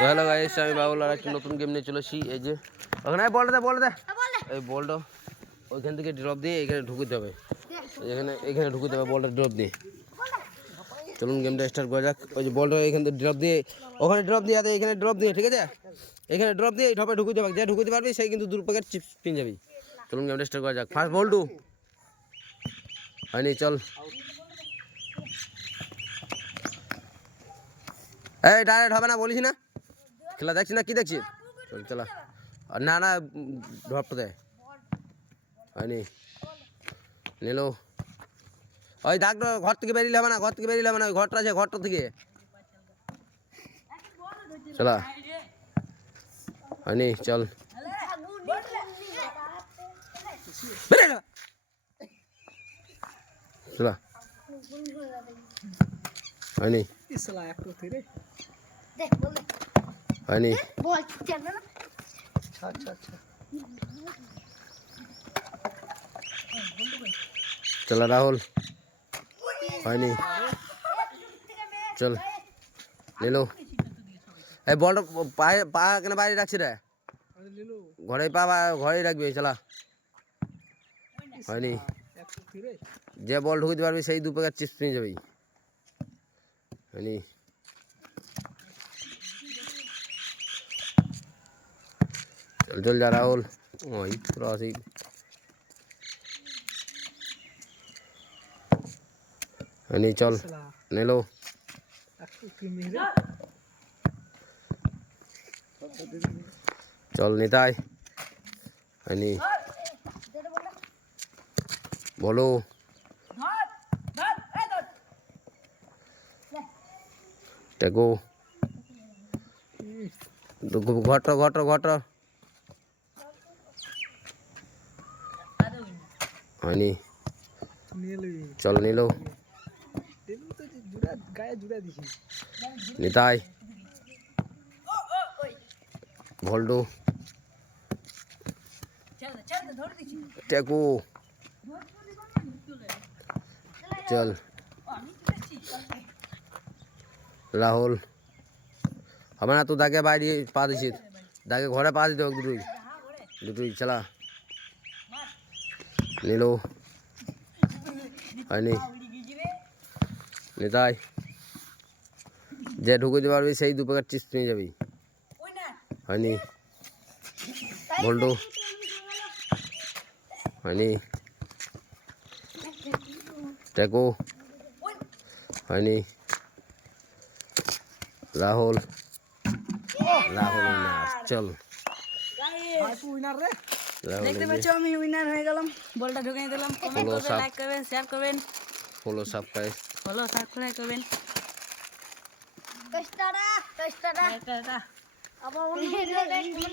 তো hello guys আমি বাবুল আর একটা নতুন গেম নিয়ে চলেছি এই যে ওখানে বলটা দে বল দে। এই বলটা ওইখান থেকে ড্রপ দিয়ে এখানে ঢুকে দেবে এখানে এখানে ঢুকে দেবে বলটা ড্রপ দিয়ে। চলুন গেমটা স্টার্ট করা যাক। ওই যে বলটা এখান থেকে ড্রপ দিয়ে ওখানে ড্রপ দিয়ে এখানে ড্রপ দিয়ে ঠিক আছে? এখানে ড্রপ দিয়ে এই ঢপে ঢুকে দেবে যে ঢুকে পারবি সেই কিন্তু দূর প্যাকেট চিপস পিন যাবি। চলুন গেমটা স্টার্ট করা যাক। ফার্স্ট বল টু হয়নি চল। এই ডাইরেক্ট হবে না বলিস না। খেলা দেখছি না কি দেখছি চল চলা আর না না ড্রপটা দেয় হয়নি নিলো ওই ডাক্তার ঘর থেকে বেরিয়ে হবে না ঘর থেকে বেরিয়ে হবে না ওই ঘরটা আছে ঘরটা থেকে চলা হয়নি চল বেরিয়ে যা। চলা হয়নি इसला एक तो तेरे হয়নি বল চলবে না अच्छा अच्छा अच्छा চলা রাহুল হয়নি চল নিলো এই বলটা পায়ে পা কেন বাইরে রাখছি রে अरे ले लो ঘরে পা বা- ঘরেই রাখবি চলা হয়নি एक तो तेरे যে বল ঢুকতে পারবি সেই দু প্যাকেট চিপস পেয়ে যাবি হয়নি চল চল যা রাহুল ওই পুরো আসি হয়নি চল इसला নিলো एक तो तेरे मेरे চল নিতাই হয়নি বলো টেকো ঘট ঘট ঘট হয়নি চল নিল নিতাই ভল্ডু টেকু চল রাহুল হবে না তো তাকে বাইরে পা দিছিস তাকে ঘরে পা দিতে হবে দুটোই দুটোই চালা ले लो है नहीं तय जे ढुके पड़े से दो प्रकार चिप्स पे जा बोल्डो है टेको है राहुल राहुल चल দেখতে পাচ্ছ আমি উইনার হয়ে গেলাম। বলটা ঢুকে দিলাম কমেন্ট করবেন লাইক করবেন শেয়ার করবেন। ফলো সাবস্ক্রাইব ফলো সাবস্ক্রাইব করবেন। কষ্টরা কষ্টরা টাটা আবার অন্য ভিডিও দেখবেন